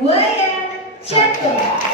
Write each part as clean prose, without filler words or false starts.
Wayan Catur.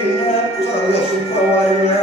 Ingat terus bawahnya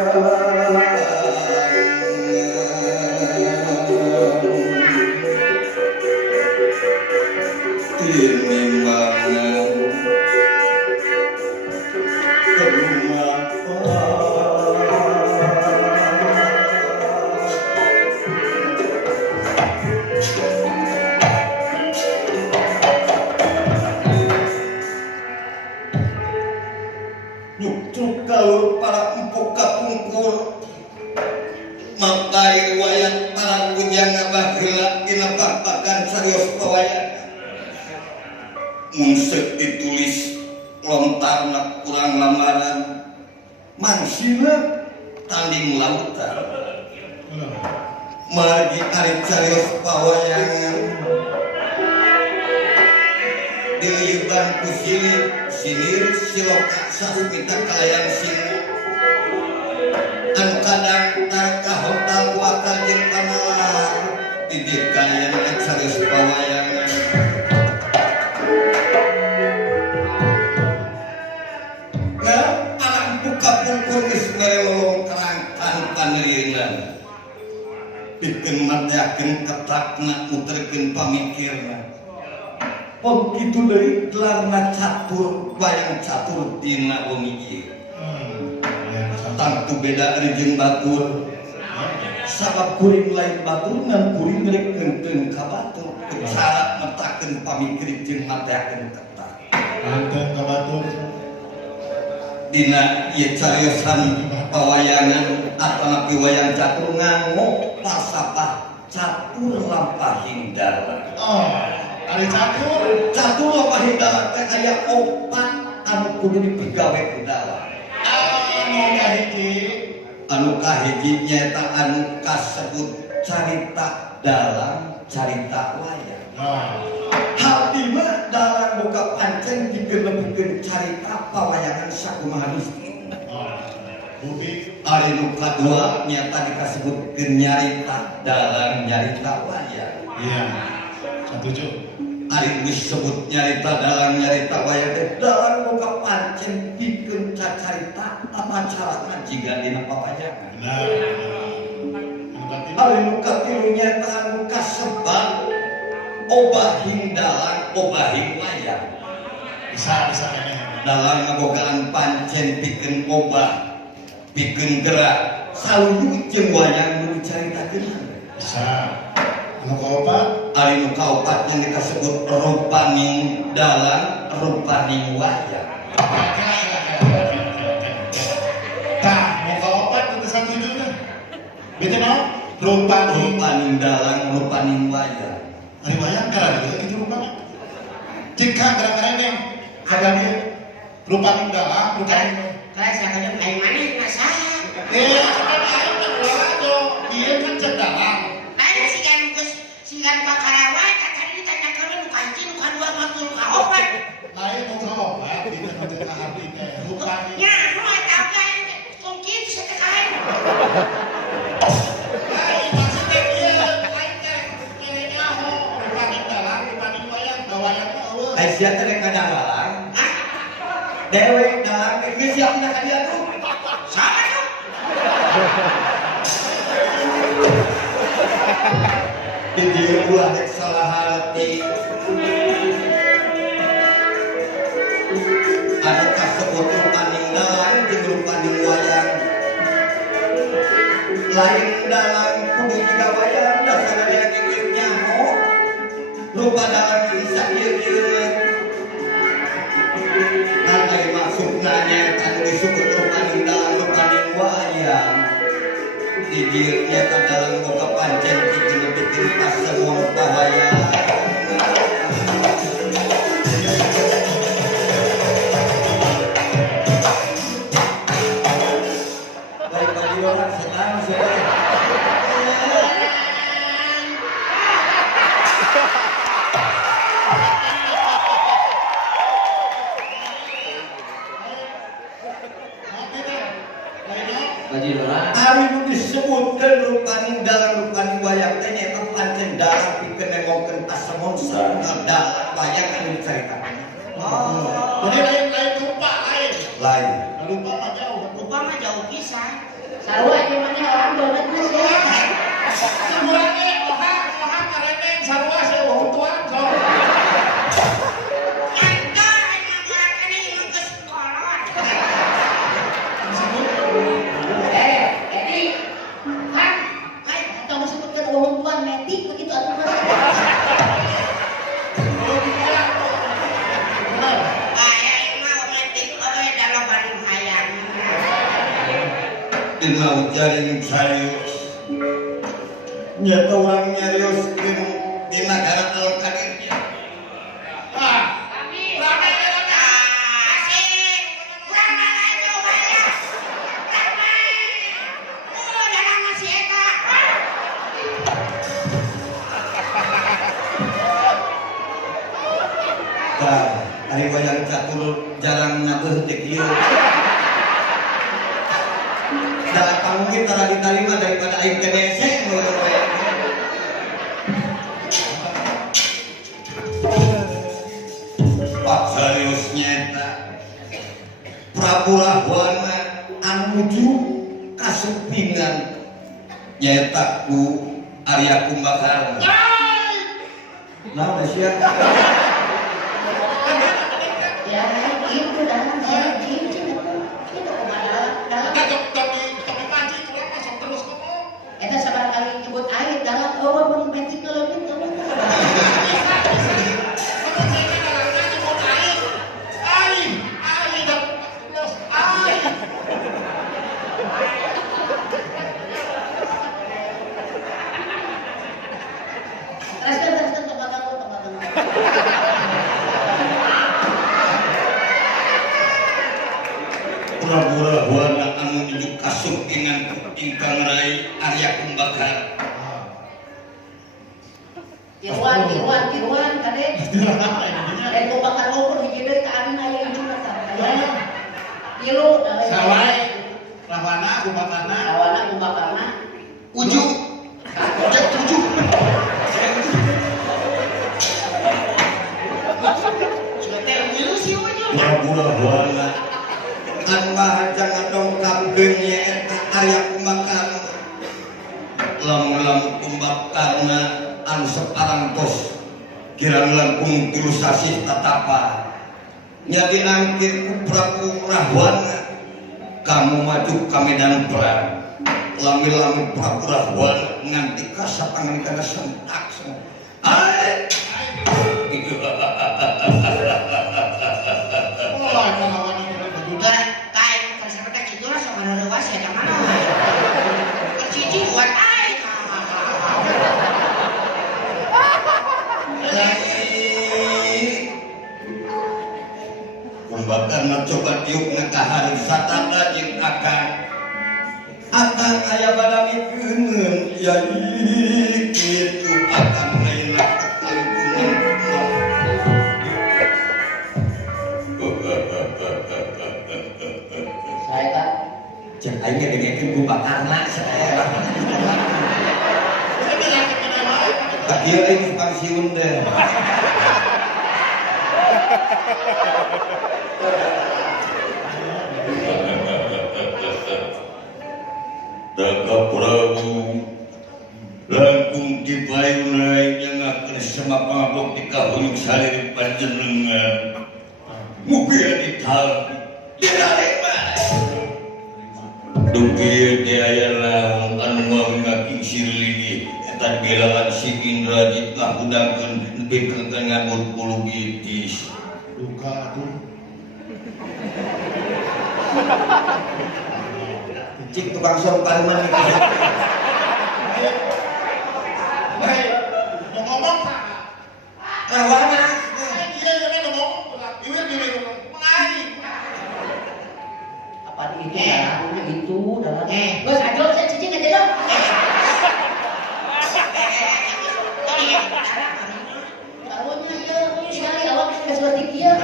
makai wayang para kujang baheula dina babagan sarios pawayangan mun ditulis lontarna kurang lamaran mangsina tanding lautan margi ari carios pawayangan diliban ku sinir siloka sasmita kalayan singa anu kadang tarka hotal wakal jeung pamalar didih kalian carios pawayangan bikin matyakin ketakna muterkin pamikirna oh gitu dari gelarna catur wayang catur dina wengi ieu tangtu beda ari jeung batur sabab kuring lain batur ngan kuring rek keunteun ka batur cara metakeun pamikir jeung matyakin ketak keunteun ka batur dina ieu cariosan pawayangan atanapi wayang catur nganggo pasapah catur lampahing dalan. Oh, ari catur lampahing dalan teh aya opat anu kudu dipigawe ku dalan. Anu kahiji nyaeta anu kasebut carita dalan, carita wayang. Hal dina dalan boga pancen digeuleukeun carita pawayangan sakumaha miskin. Ari nu kadua nyata dikasebutkeun nyarita dalam nyarita wayang. Iya. Setuju. Ari disebut nyarita dalam nyarita wayang teh dalam boga pancen pikeun cacarita apa carana jiga dina papajangan. Benar. Ari nu katilu nyata anu kasebat obahing dalam obahing wayang. Bisa keneh. Dalam ngabogaan pancen pikeun obah bikin gerak saluju jeung wayang nu dicaritakeun bisa anu kaopat ari nu kaopat yang disebut rupaning dalan rupaning wayang tah nu kaopat itu satujuna bete naon rupaning dalan rupaning wayang ari wayang kana kitu rupana cika gara-gara ada dia rupaning dalan rupaning saya sakit aing maneh masa iya sampai aing teh lado ieu kan cendalang aing sigan pakarawan tadi ditanyakeun nu kancing nu kadua matul ka opat lain nu ka opat dina teh ka hardi teh rupani nya nu eta aing mungkin setekan aing maksudna ieu aing teh nyaho rupani dalang rupani wayang bawayang eueuh ai sia teh rek kadang-kadang dewe dalang geus siap ka dia tuh sama tuh di dieu ulah rek salah hati anu kasebut rupaning dalang jeung rupaning wayang lain dalang kudu jiga wayang da sadaya geus nyaho rupa dalang bisa ieu-ieu nanti maksudnya anu disebut rupaning dalang rupaning wayang di dieu ka dalang boga pancen bikin pasemon pawayang baik bagi orang sedang ari nu disebutkeun rupaning dalang rupaning wayang teh nyaeta pancen dalang pikeun nemongkeun pasemon sareng dalang wayang anu dicaritakeun. Oh, jadi lain rupa lain. Lain. rupa mah jauh pisan Sarua jeung maneh orang dolet geus ya. Semuanya oha kareneng sarua seueuh tuan so. anda aing mah ini geus kolot Ini kan tong sebutkeun uhun metik begitu atuh Mas. Dina jaring carios Nyata orang nyarios di negara Al-Qadir. Hari wayang catur jarang nabeh teh kieu. Da mungkin tara diterima daripada aing teh besek Pak Serius nyata Prabu Rahwana anu nuju kasupingan nyata ku Arya Kumbakar. Nah, sia. Ya, itu dalam saya cincin itu dalam. Eta sabar kali nyebut air dalam pun penting kalau itu. Teruskan tempat kamu. Prabu Rahwana anu nuju kasupingan ingkang rai Arya Kumbakar. Tiruan kadek. Dan Kumbakar lumpur hiji deui ka abdi aya ujung eta. Aya. Tilu Sawai Rahwana Kumbakarna. Rawana Kumbakarna. Ujung. Ujung tujuh. Sudah termilu sih ujung. Prabu Rahwana anu mahajang dongkap deung nyaeta Arya Kumbakar. Lamun Kumbakarna anu saparangtos kirang langkung 3 sasi tatapa. Nya dinangkir ku Prabu Rahwana kamu maju ka medan perang. Lami-lami Prabu Rahwana nganti ka sapangan kana sentak. Ai! Kumbakarna coba tiuk ngakahari satana jeung akan aya badamikeun yai kitu akan lain ketanggungan. Saya Pak. Cek aing ngedengekeun Kumbakarna saya. Tak ieu aing pangsiun teh. Daga Prabu langkung dipayun rai nyangakeun sama pangabok di kahuyung salir panjenengan. Mugi dital dirarema. Dugi teh aya lamun anu ngawingaking sirligi eta gelangan si Indrajit ngahudangkeun nepi ka ngabut puluh gitis. Duka atuh. Cik tukang som kaliman iki. Hei, mau ngomong tak? Rahwana. Iya, ngomong. Iwir mengaji. Apa itu dalamnya itu dalam. Bos aja saya cicing aja dong. Taruhnya ya, sekali awak kasih roti dia.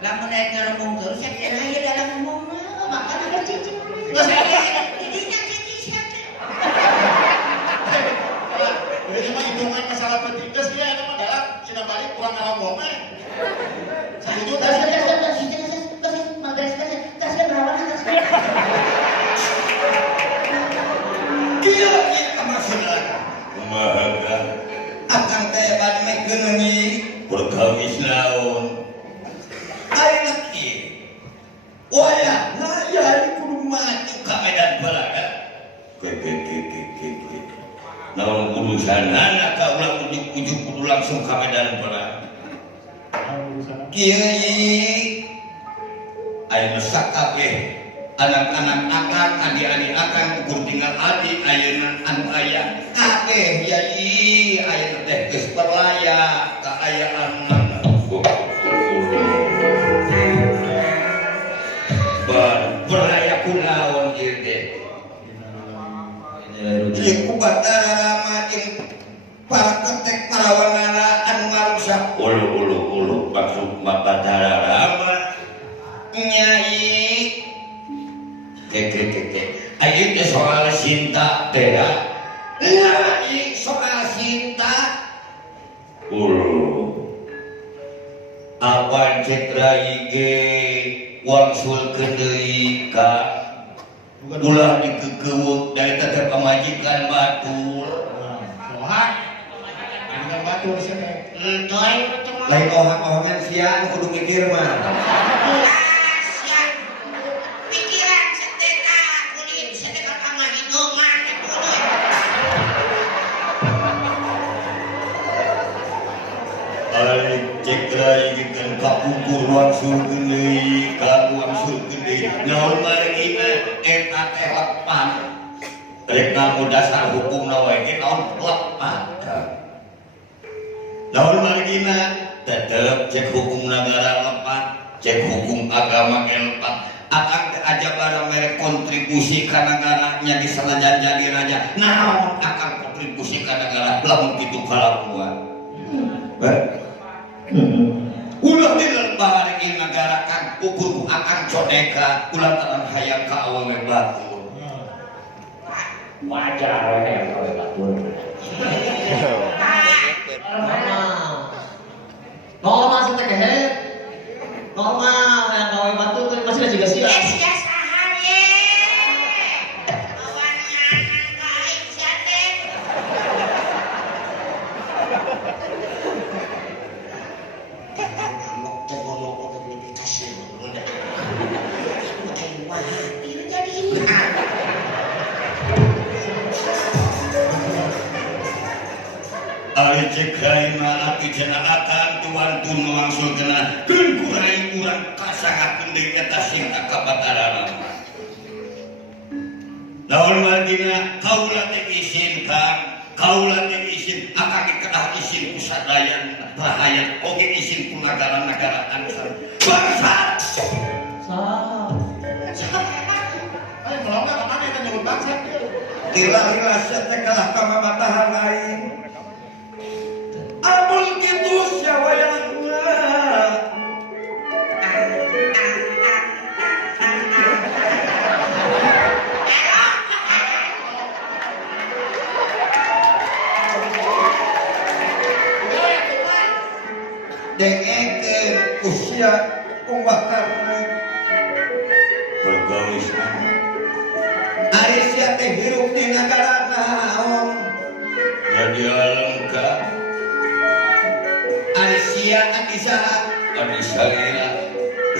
Lamun naik ngomong terus ya kira ya dalam ngomong Makan ada cicing. nggak saya didinya cicing siapa Ini mah hitungan masalah penting dia ada mah dalam cina balik kurang ngomong Setuju, terus magreskan rawan atas. Kieu ieu maksudna. Kumaha akan teh bade mekeun ni perkawis naon. Ayeuna kieu. Wayah ngayai kudu maju ka medan perang. Naon urusanana ka ulah ujuk-ujuk kudu langsung ka medan perang. urusan Kiai ayeuna sakabeh anak-anak akang adik-adik akang ukur tinggal adik ayeuna anu aya kabeh yai ayeuna teh geus perlaya kaayaan perlaya kunaon ieu teh ieu ku Batara Rama jeung para ketek parawanara anu ngarusak ulu maksud Batara Rama nyai keke ayo teh soal cinta teh ya nyai soal cinta apa cek rai ge wangsulkeun deui ka ulah dikekeuk dari tetep pamajikan batur Sohan. Dengan batur sih teh. Entoy itu mah. lain ohang-ohangan sia nu kudu mikir mah Siap. Pikiran seteka kulit seteka kamar hidupan itu. ari cek rai gikeun kapukur wangsulkeun deui ka wangsulkeun deui naon margina eta teh lepat rek ngaku dasar hukumna wae ge naon lepat naon margina tetep cek hukum negara lepat cek hukum agama ge lepat akang teh aja barang mere kontribusi ka negara nya disalajan jadi raja naon akang kontribusi ka negara lamun kitu kalakuan ulah dilebari di negara kan ukur akan codeka ulah tangan hayang ka awewe batur wajar we hayang ka awewe batur normal sih teh kehe normal yang gawe batu tuh masih juga sih Sia sahan ye. Bawannya baik siate. ari cek raina ati cenah akan tuan tun mangsulkeunna keun kurai urang kasangakeun deui eta sinta ka Batara Rama naon margina kaula teh izin Kang kaula teh izin akang dikedah izin ku sadayan rahayat oge izin ku negara-negara ansar bangsa sah Ayo melonggar ke mana kita nyebut bangsa dia. Ilah teh kalah ka mamatahan lain amun kitu sawayangna dengekeun usia pembakarna bergawisna ari sia teh hirup di negara naon jadi alengka ari sia ati saha adi salira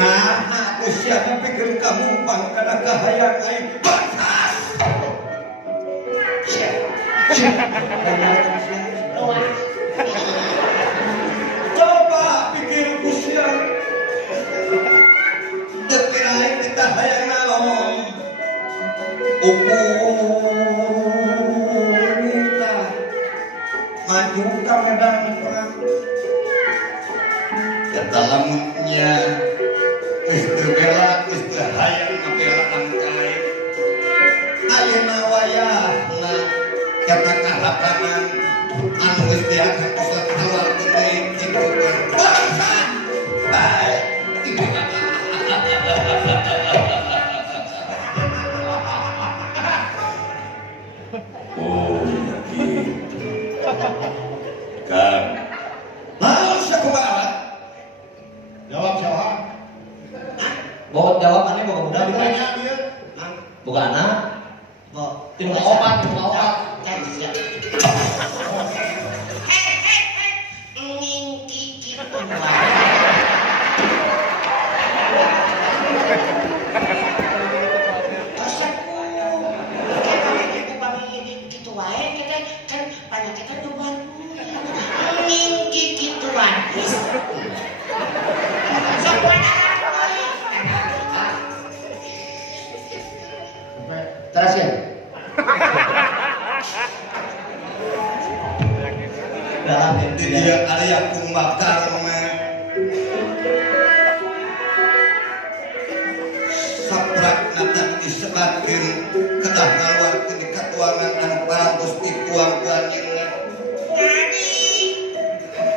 nah aku sia pikeun kamu pang kana kahayang aing batas coba pikir ku sia teu aing kita hayang naon ukurita maju ka medan perang eta lamunnya geus teu bela geus teu hayang ngabelaan kae ayeuna wayahna eta kahakanan anu geus diangkat ku sakelar deui kitu bangsa bae oh gitu kan mau sakumaha Jawab Sohan. bawa jawab aneh bawa budak gitu Ditanya dia. bukan anak tim obat Siap. Ngingki gitu. Gitu wae kita kan banyak kita nyoba ngingki gituan.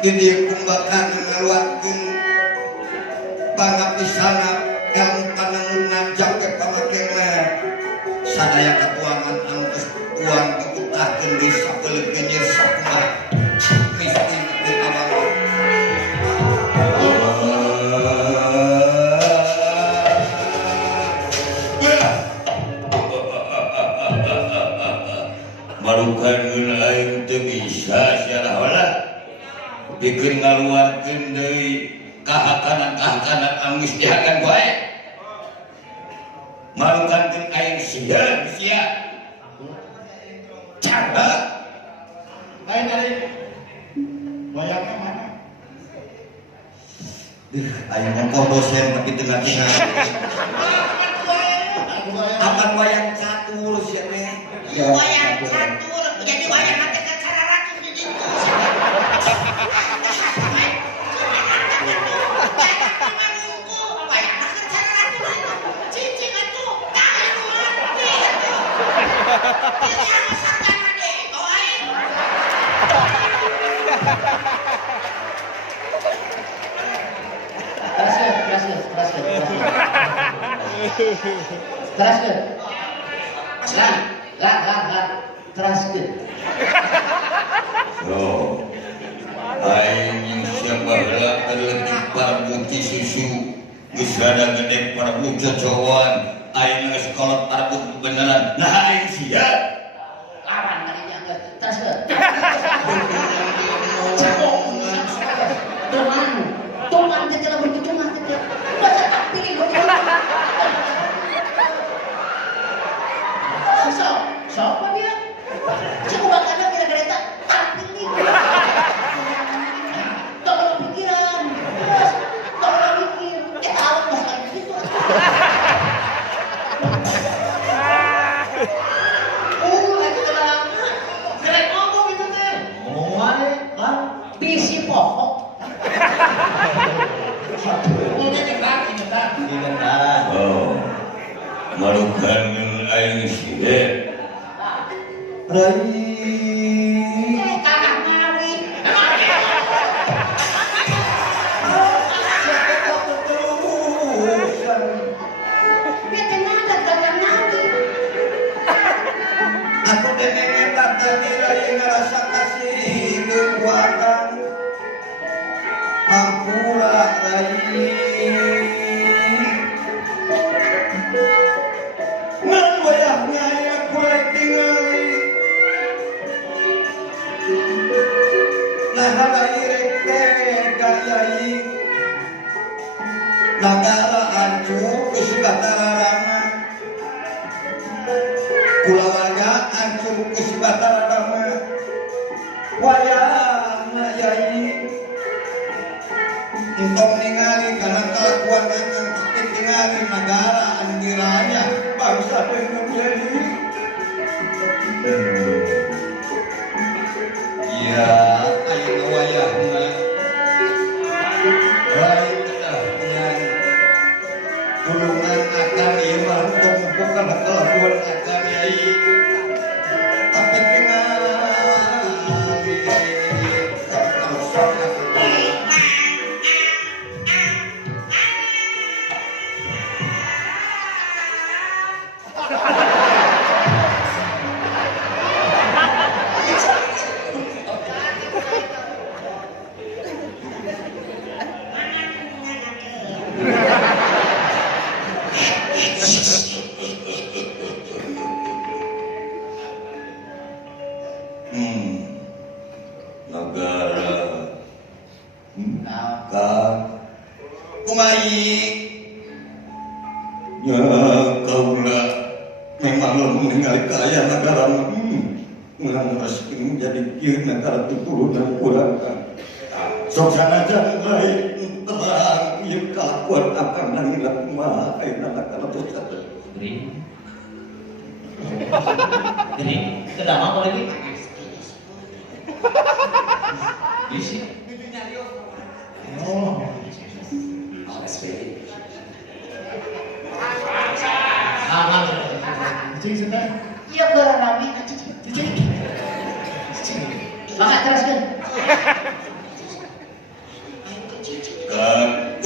di dieu kumbakan ngaluarkeun pangapisana yang panangunan jangke pamakena sadaya katuangan anu geus tuang keutahkeun di sabeuleuh genyeur sakumaha miskin di abang. Marukankeun aing teu bisa salah heula bikin ngaluarkeun deui kahakanan anu geus dihakan bae. Marukankeun aing sia cara Lain dari wayangnya mana? aing ngomong dosen tapi tengah-tengah akan wayang catur sia teh. Wayang catur jadi wayang mata ke cara ratus di situ. Teraskeun. Teraskeun. Oh, aing siapa heula terlebih parbuti susu geus rada gede parbu cocowan aing geus kolot parbu beneran. Nah aing sia Lawan tadinya geus. Teraskeun. Tuman teh kalau bercuma teh. Masa tak pilih begitu. Siapa dia? Coba karena kira-kira tak pilih. Tolong pikiran. Terus tolong mikir. Tahu masalah gitu. Lagi kenal. Keren ngomong itu teh. Ngomong aja, kan? Bisi pokok. Ngomongnya cepat. oh marukankeun aing sia Rai Tanah ngawin. Dia tenaga tanah ngawin. aku denenge tak tadi Rai ngerasa kasih kekuatan ampura Rai ngan wayahnya ya kulit tingali nah Rai rek gayai nagara hancur kesebatararana kulawarga hancur kesebatararana wayahna yai untuk ningali karena kelakuan akan tapi ningali negara anggiranya bangsa Indonesia ya ayo wayahna baik dengan gulungan akan iman untuk bukan kelakuan akan yai tapi ningali kalau sangat negara kan kumai ya kaula memang meninggal kaya negara rezeki menjadi kieu negara tuturunan kurang sok sanajan baik terang ieu kelakuan akan nangilak kumaha ayeuna negara pusat Gini, kenapa apa lagi? Isi. Oh. Cing sedang. Iya gara rame aja. Maka teruskan.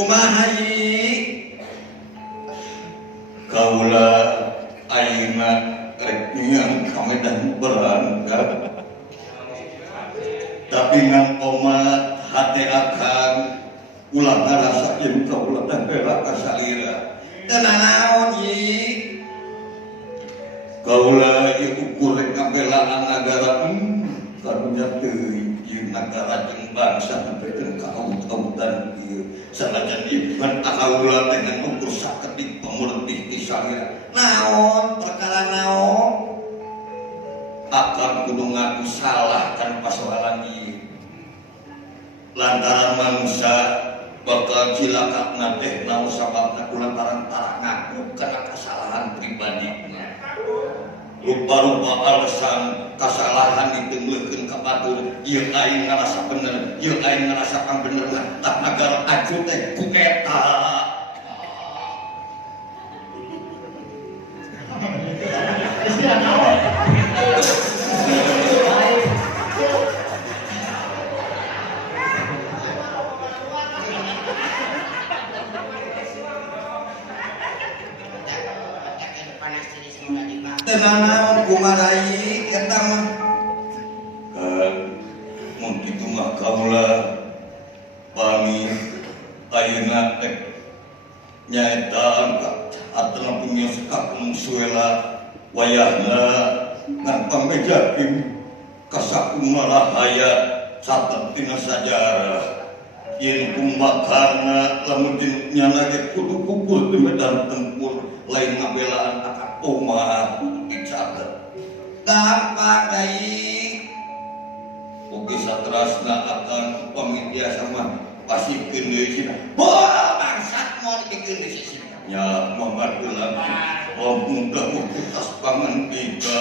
kumaha yi kaula ayeuna rek nyang ka Medan berangkat tapi ngan omat hati akan ulah ngarasa yen kaula dan bela kasalira tenang naon yi kaula ieu ukur rek ngabelaan nagara karunya teuing ieu nagara jeung bangsa nepikeun ka aut-autan ieu sanajan ieu kan kaula dengan ukur sakedik pamulih di salira naon perkara naon akan kudu ngaku salah kan persoalan ieu lantaran manusia bakal cilaka teh naon sababna kulantaran tara ngaku kana kesalahan pribadina rupa-rupa alasan kesalahan ditenglekeun ka batur ieu aing ngarasa bener ieu aing ngarasa kang bener tah agar acu teh ku eta tenang kumarai eta mah kan mun kitu mah kaula pami ayeuna teh nyaeta angka atana punya sakung suela wayahna ngan pamejakeun kasakumaha hayat catet tina sajarah yen kumbakarna lamun nyana ge kudu pukul di medan tempur lain ngabelaan akan omah dicatet tapa dai ugi satrasna akan pamitiasa mah pasikeun deui cenah boh bangsat moal dikeun di sisi nya Muhammad gelam mudah putus pangan kita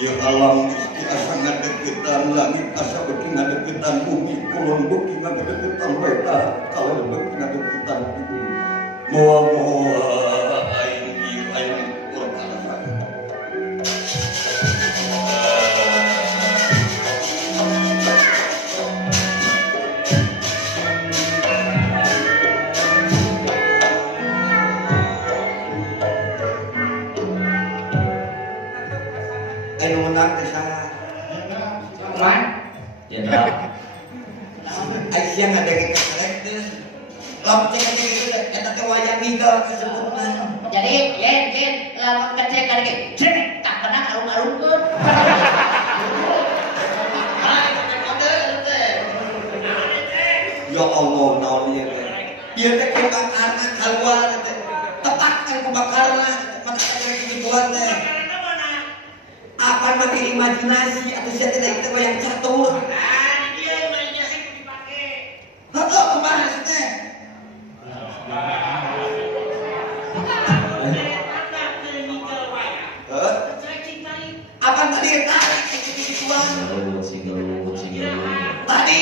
ya alam isti asa ngadegetan langit asa beuki ngadegetan bumi kulon beuki ngadegetan weta kalau beuki ngadegetan bumi moal aing ieu aing urang menang ke sana man jenderal Aisyah ngadege keselek teh lamun cek ngadege eta teh wayang ninggal disebutna jadi yen lamun kecek ngadege cek tak pernah alung-alungkeun ya Allah naon ieu teh ieu teh kubakarna kaluar teh tepat kan kubakarna mata kaya gituan teh apa pakai imajinasi atau saya tidak kita yang catur dia imajinasi dipakai betul kemana sih teh apa tadi tarik itu-ituan tadi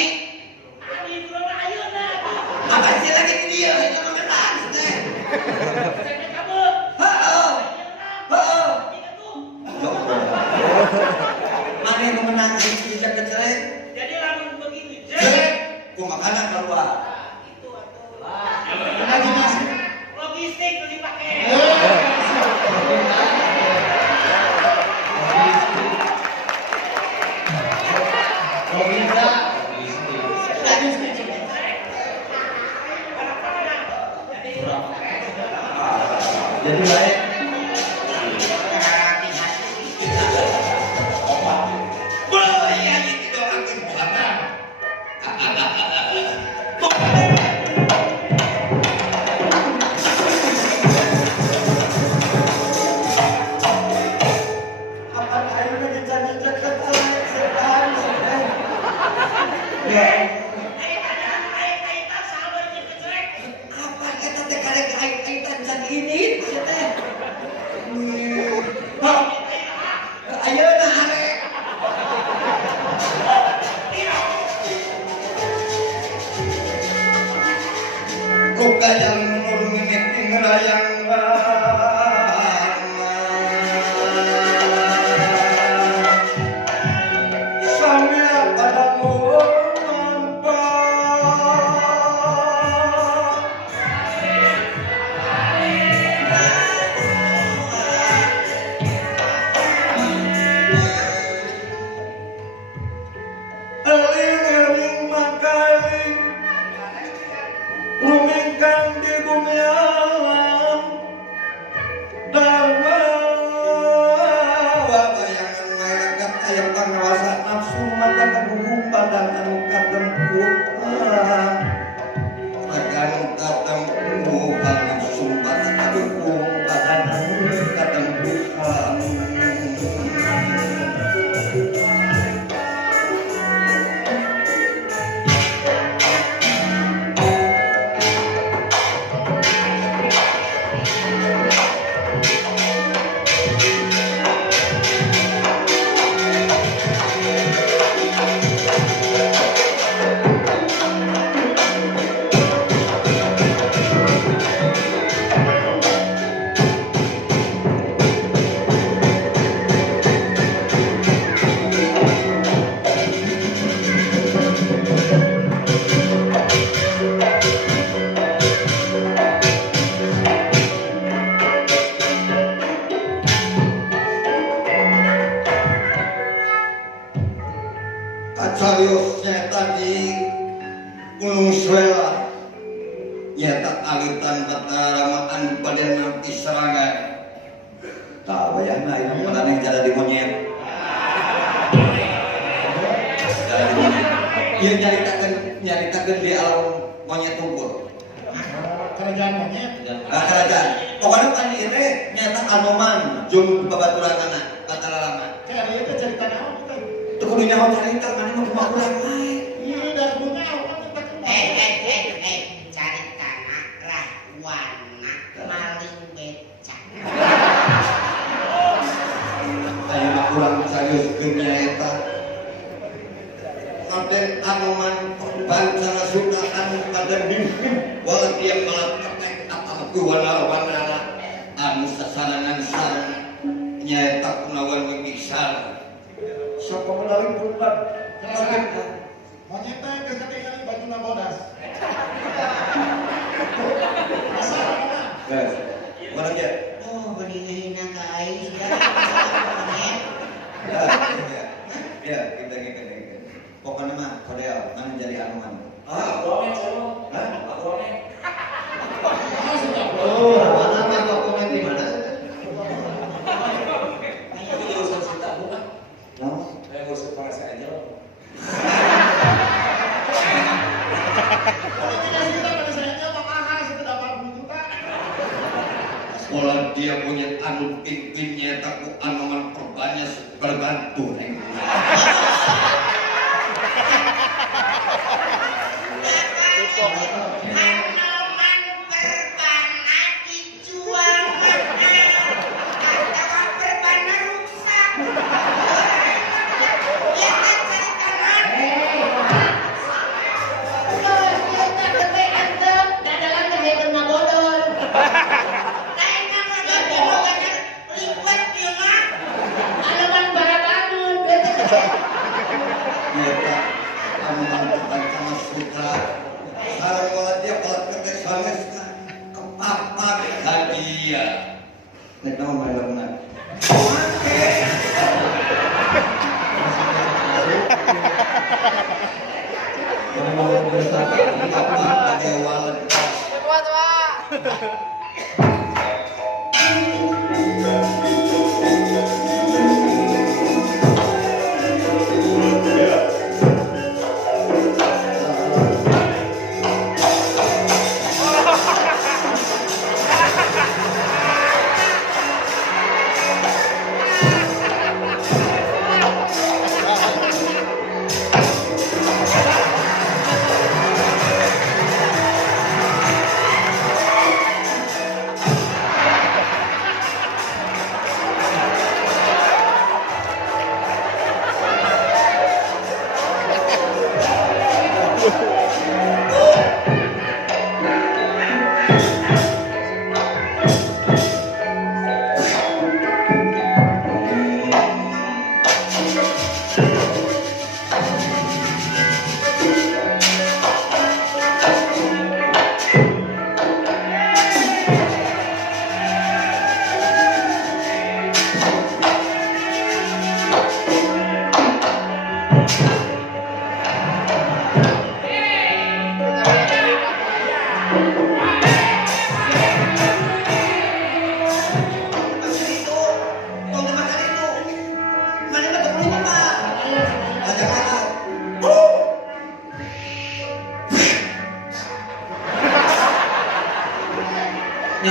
apa sih lagi dia itu menang teh mana yang menang bisa kecerek jadi lamun begitu cerek ku makanan keluar imajinasi logistik tuh dipakai jadi baik apa kita teh karek kaitan ini teh luka yang menuruni ngerayang Cariusnya tadi Gunung Swela nyata alitan bataramaan pada nanti serangan tak bayang naik menaneng jalan di monyet ia nyaritakan di alam monyet tumpul Kerajaan monyet. kerajaan pokoknya kan ini nyata anoman jum babaturan anak batara lama Kayak dia itu cerita naon kita. itu kudu nyawa cerita mana mau rumah ulang lain Iya dari bunga orang kita kenal. Cari tanah rahwana maling becak. ayeuna kurang serius dunia eta Raden Anoman bancana sukaan pada bimbing walau dia melakukan atal kuwana-wana anu sasarangan sarana nyaeta kunawan mimiksan siapa melalui bulan Monyet teh geus ketinggalan batuna bodas. Asal mana? mana dia Oh, beningahin ka aing ya. ya kita pokoknya mah kodel mana jadi Anoman Komen cowok. Komen. mana mah kok komen di mana Itu urusan cinta bukan? no Saya urusan pengasih aja. Kalau kita pada sayangnya apa mahal sudah 80 juta. sekolah dia punya anu pintunya takut Anoman perbanyak berbantu neng Anoman berbana dijual mahal. Atau berbana rusak. Ya kan cerita naon? Lain nama lagi pokoknya liwat dia mah. nyata Anoman kepancana sutra sarang olah dia olah kekesanges kepapak hadiah nek naon main benar kepapak hadiah wallet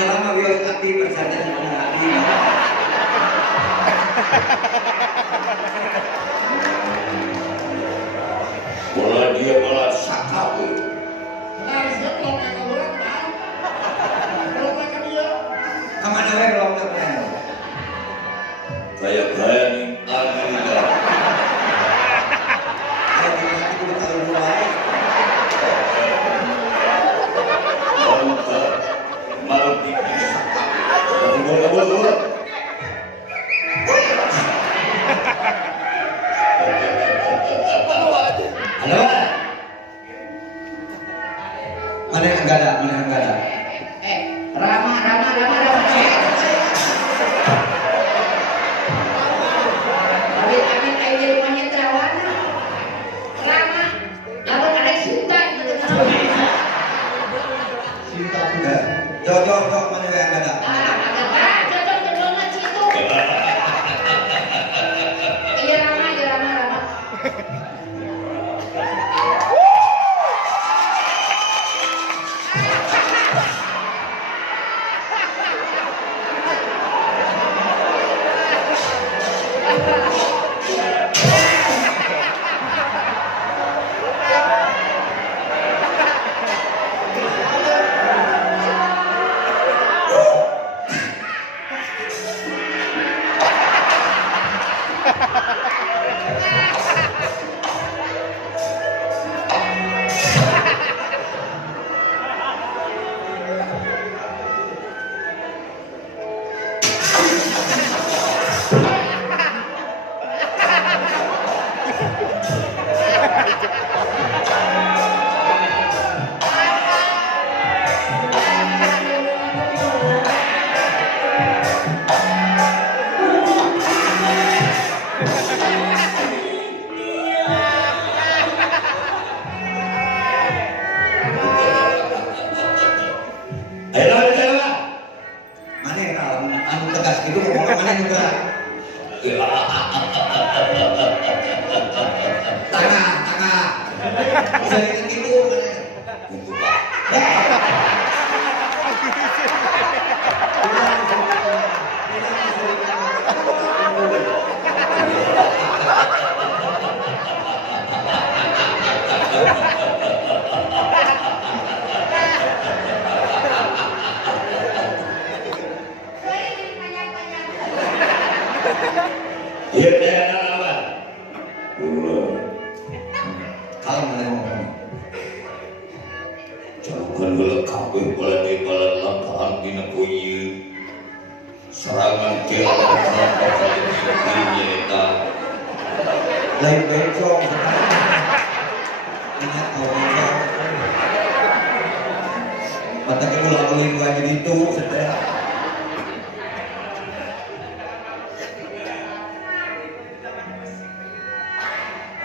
lama wios aktif bersaja dengan aktif. Bola dia bola sakawe. Nah, siap belum main orang tahu. Belum main ke dia. Kemana we belum ketemu? Gaya-gaya nih Amerika. Kalau kita itu tahu mulai. Malu tipis. Bola. Halo. Mana yang enggak ada? Rama. Amin ayo rumahnya terawana. Rama. Lalu ada Sinta itu. Cinta enggak. Jok mana yang enggak ada? Cocok banget situ. Iya Rama. Mana yang anu tegas gitu ngomong mana yang enggak? Tengah. Bisa gitu mana? Gitu Pak. Iya dia apa? Kalau mana ngomong? Jangan boleh kabeh boleh langkahan dina koye. Serangan tiada bakal dipilih eta. Lain bencong. Ingat kau bencong. Mata kita boleh lagi itu sedang.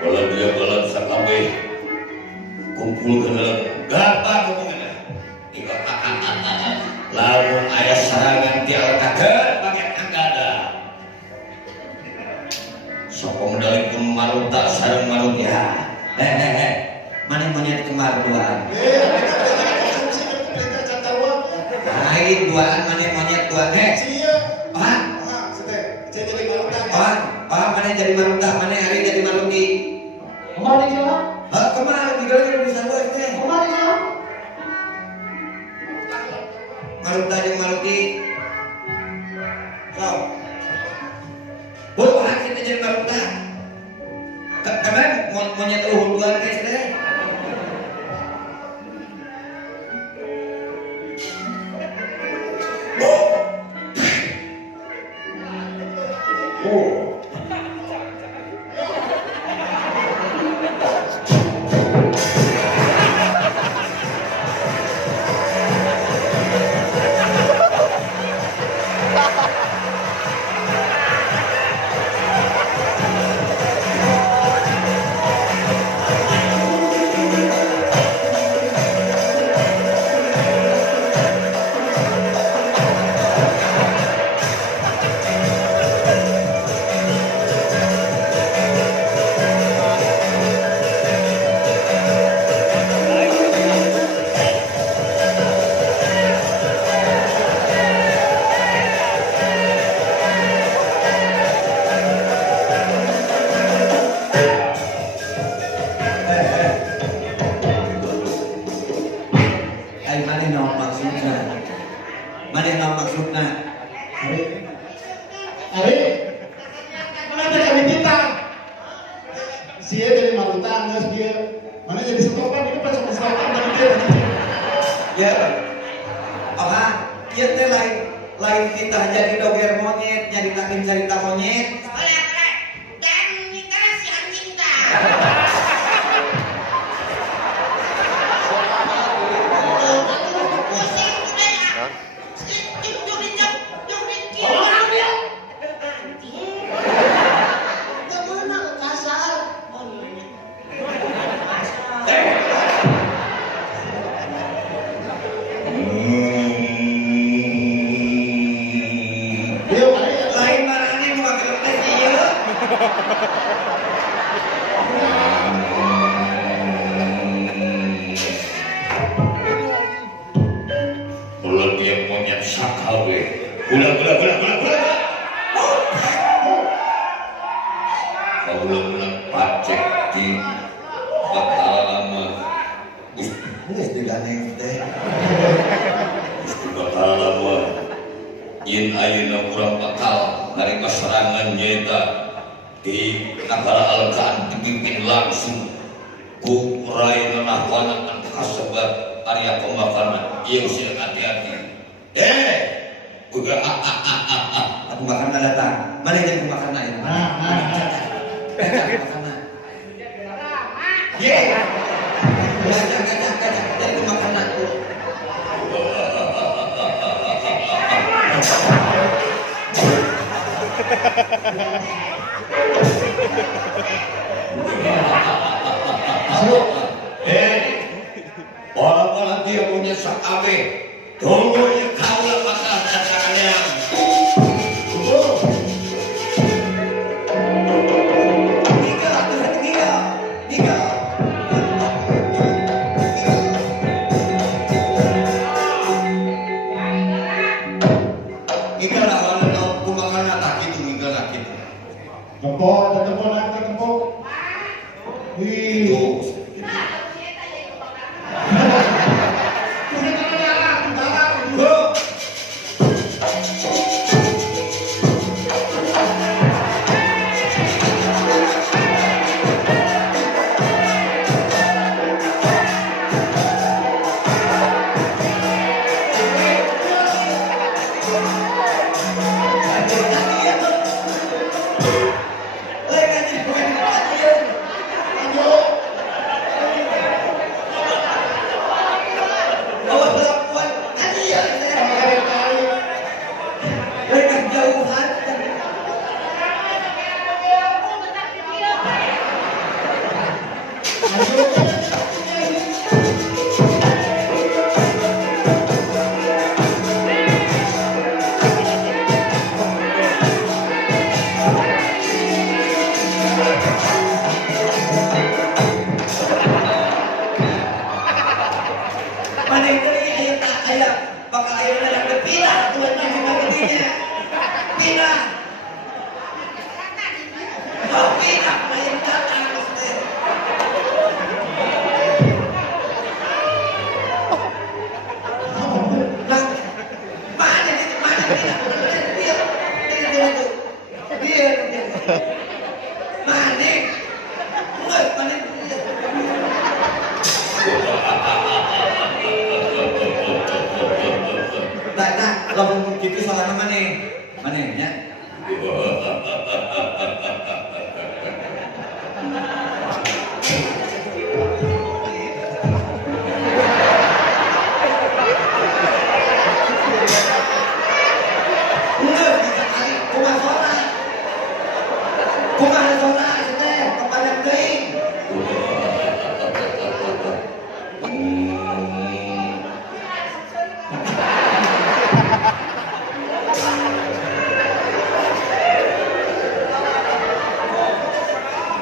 Kalau dia balan sakabe kumpulkan dalam gapa ngomongnya. Lalu ayah serangan tiada kaget pakai anggada. Sopo medali kemaru tak sarung marut ya. Mana monyet kemar duaan? Lain duaan mana monyet duaan mana jadi maruta mana hari jadi maruti. Kembali jawab. Kemarin di dalam bisa gue teh. Kembali jawab. Maruta jeung maruti. So. Boleh kita jadi maruta. Kemarin monyet uhunduan guys teh. Ay mana naon maksudna? Mana naon maksudna? Ari, mana ada kami kita? Sia jadi malutan, nggak dia. Mana jadi setopan ini pas sama setopan dari dia. Ya. Apa? Ieu teh lain kita jadi doger monyet, nyaritakeun cerita monyet. Oleh dan kita si anjing ta. Pusing udah ya. Kemana kasar? Oh iya. Dia mana ya? Lain marane nu magelang teh ieu. Ulah dia monyet sakawe. Ulah. Ulah pacek di lama. Geus diganeng teh. Bakal lama. Yen ayeuna urang bakal dari maserangan nyaeta di negara Alkaan dipimpin langsung ku Rai Nanahwana kan kasebat Arya Pembakarna ieu sih hati-hati. Uga aku makan datang. Mana yang pembakarna itu? Pembakarna. Ye. Gajah jadi pembakarna tuh. Walaupun dia punya sakawe, tunggu ya kau lah pasal kalian. Tiga. Ika lah orang tahu kumbangan tak itu ika lah gitu. Tepuk. Wih. Tuh. Bakal ayeuna yang pindah tuan mah gedinya. Pindah.